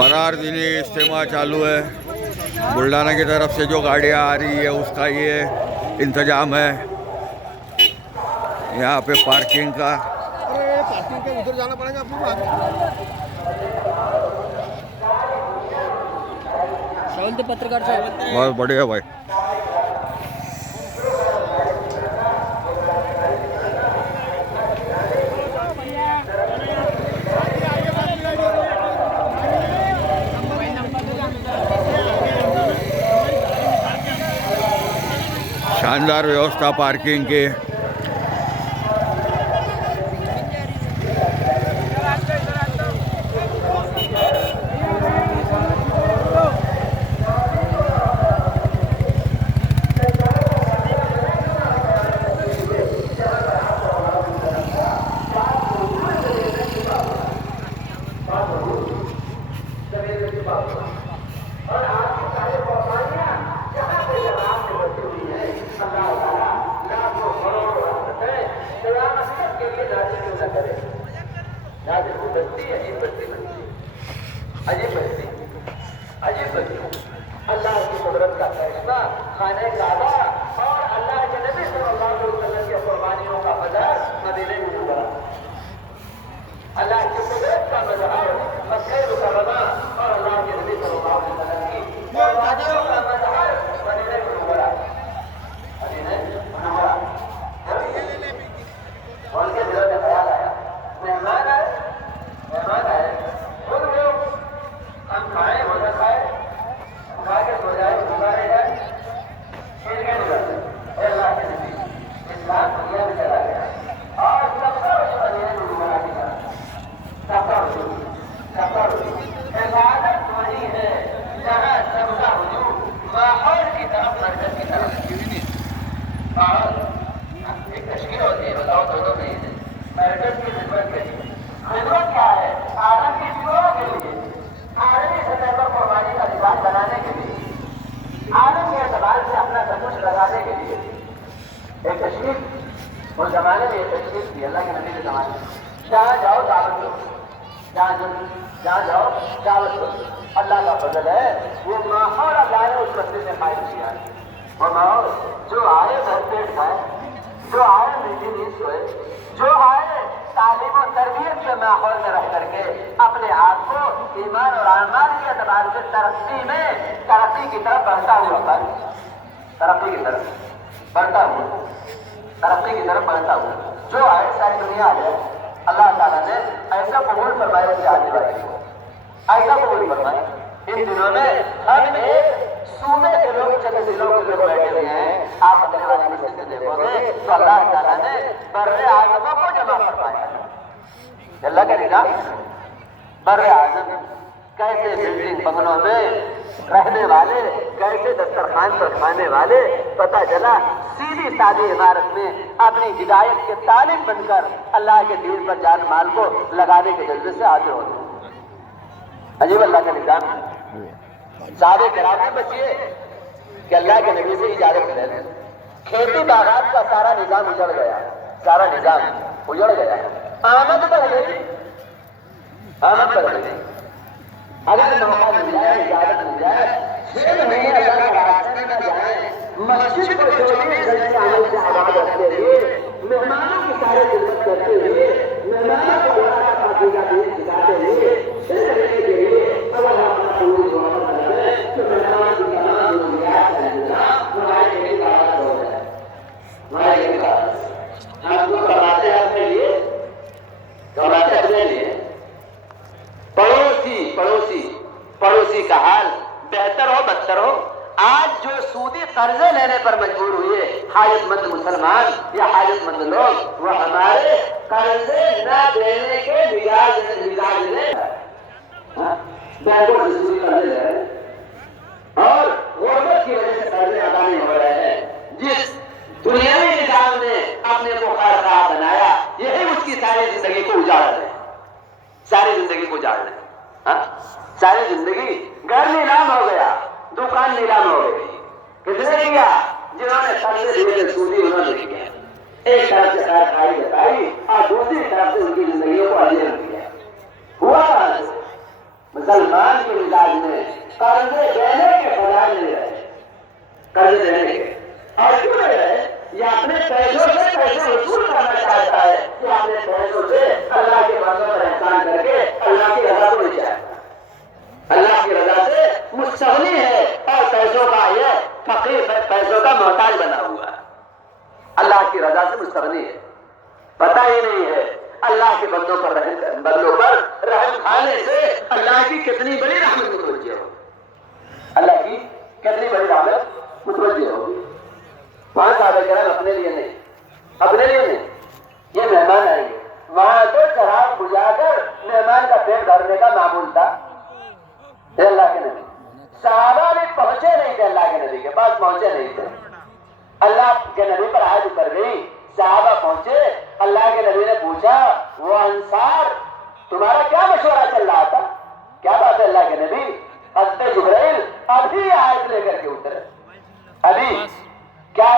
बरार दिनी इज्तिमा चालू है। बुल्ढाना की तरफ से जो गाड़ियाँ आ रही है उसका ये इंतजाम है। यहाँ पे पार्किंग का उधर जाना पड़ेगा आपको। पत्रकार साहब बहुत बढ़िया भाई। शानदार व्यवस्था पार्किंग की। अल्लाह की कुदरत का फैसला खाने काबा और अल्लाह के नबी सल्लल्लाहु अलैहि वसल्लम की कुर्बानियों का मज़ार मदीने में गुजरा। अल्लाह की कुदरत का मज़ार मक्का मुकर्रमा और अल्लाह के नबी सल्लल्लाहु अलैहि वसल्लम की कुर्बानियों का मज़ार मदीने में गुजरा। मदीने मुनव्वरा और उनके दिल में ख्याल आया, मेहमान आए खुद लोग हम खाए हो न खाए खा के सो जाए भूखा रह जाए फिर क्या गुजरते। अल्लाह के नबी इस्लाम दुनिया में चला गया और सबका मदीने में गुजरा दिया। सबका इबादत वही है जहाँ सबका हुजूम माहौल की तरफ मरकज की तरफ। माहौल एक तशकील होती है, बताओ दोनों में मरकज की खिदमत के लिए। खिदमत क्या है? आलम की फिक्रों के लिए, आलमी सतह पर कुर्बानी का निजाम बनाने के लिए, आलम के एतबार से अपना सब कुछ लगाने के लिए एक तशकील। उस जमाने में एक तशकील थी अल्लाह के नबी के जमाने में। जहाँ जाओ दावत दो, जहाँ जाओ दावत दो। अल्लाह का फजल है वो माहौल अल्लाह ने उस मस्जिद में कायम किया है। वो माहौल जो आए भर पेट खाए, जो आए मीठी नींद सोए, जो आए तालीम और तरबियत के माहौल में रह करके अपने आप को ईमान और आमाल के एतबार से तरक्की की तरफ बढ़ता हुआ कर, तरक्की की तरफ बढ़ता हुआ जो आए सारी दुनिया आ जाए। अल्लाह ताला ने ऐसा कबूल फरमाया उसके आने वाले को, ऐसा कबूल फरमाया। इन दिनों में हर एक सूबे के लोग चंद जिलों के लोग बैठे हुए हैं। आप अपने वाली मस्जिद में देखोगे तो अल्लाह ताला ने बर्रे आज़म को जमा फरमाया। अल्लाह का निजाम बर्रे आज़म कैसे बिल्डिंग बंगलों में रहने वाले, कैसे दस्तरखान पर खाने वाले, पता चला सीधी सादी इमारत में अपनी हिदायत के तालिब बनकर अल्लाह के दीन पर जान माल को लगाने के जज्बे से आगे होते हैं। अजीब अल्लाह का निजाम। सारे कराम में बचिए कि अल्लाह के नबी से इजाजत ले लें। खेती बागात का सारा निजाम उजड़ गया, आमद बढ़ गई। अगर मौका मिल जाए, इजाजत मिल जाए, 6 महीने अल्लाह के रास्ते में जाए, मस्जिद को 24 घंटे अमल से आबाद रखते हुए, मेहमानों की सारे खिदमत करते हुए, मेहमानों को अल्लाह का पाकीज़ा दीन सिखाते हुए, 6 महीने के लिए अगर आप अपना पूरी इबादत करें तो मेहमान की तमाम ज़रूरियात का इंतज़ाम हमारे लिए इबादत हो जाए। हमारे लिए इबादत हमको कमाते हैं अपने लिए, पड़ोसी का हाल बेहतर हो बदतर हो। आज जो सूदी कर्जे लेने पर मजबूर हुए हाजतमंद मुसलमान या हाजतमंद लोग, वो हमारे कर्जे न देने के मिजाज बैंकों से सूदी कर्जे ले रहे हैं और गुर्बत की वजह से कर्जे अदा नहीं हो रहे हैं। जिस दुनियावी निजाम ने अपने को कारखाना बनाया, यही उसकी सारी जिंदगी को उजाड़ रहे हैं, सारी जिंदगी को उजाड़ रहे हैं। सारी जिंदगी घर नीलाम हो गया, दुकान नीलाम हो गई। किसने किया? जिन्होंने कर्जे लिए सूदी उन्होंने किया। एक तरफ से खाई बताई और दूसरी तरफ से उनकी जिंदगी को अजीब किया। हुआ مسلمان کے مزاج میں قرضے دینے کے بجائے نہیں رہے، قرضے دینے کے، اور کیوں نہیں رہے؟ یہ اپنے پیسوں سے پیسے وصول کرنا چاہتا ہے، یہ اپنے پیسوں سے اللہ کے بندوں پر احسان کر کے اللہ کی رضا کو نہیں چاہتا، اللہ کی رضا سے مستغنی ہے اور پیسوں کا یہ فقیر پیسوں کا محتاج بنا ہوا ہے، اللہ کی رضا سے مستغنی ہے، پتہ ہی نہیں ہے اللہ کے بندوں پر رحم کھانے سے اللہ کی کتنی بڑی رحمت متوجہ ہو، اللہ کی کتنی بڑی رحمت متوجہ ہوگی۔ وہاں صحابہ کرام اپنے لیے نہیں، یہ مہمان آئیں گے، وہاں تو چراغ بجھا کر مہمان کا پیٹ بھرنے کا معمول تھا۔ اللہ کے نبی صحابہ بھی پہنچے نہیں تھے، اللہ کے نبی کے پاس پہنچے نہیں تھے، اللہ کے نبی پر آیت اتر گئی، صحابہ پہنچے، اللہ کے نبی نے پوچھا وہ انصار تمہارا کیا مشورہ چل رہا تھا؟ کیا بات ہے اللہ کے نبی؟ حضرت جبرائیل ابھی آیت لے کر کے اترے، ابھی کیا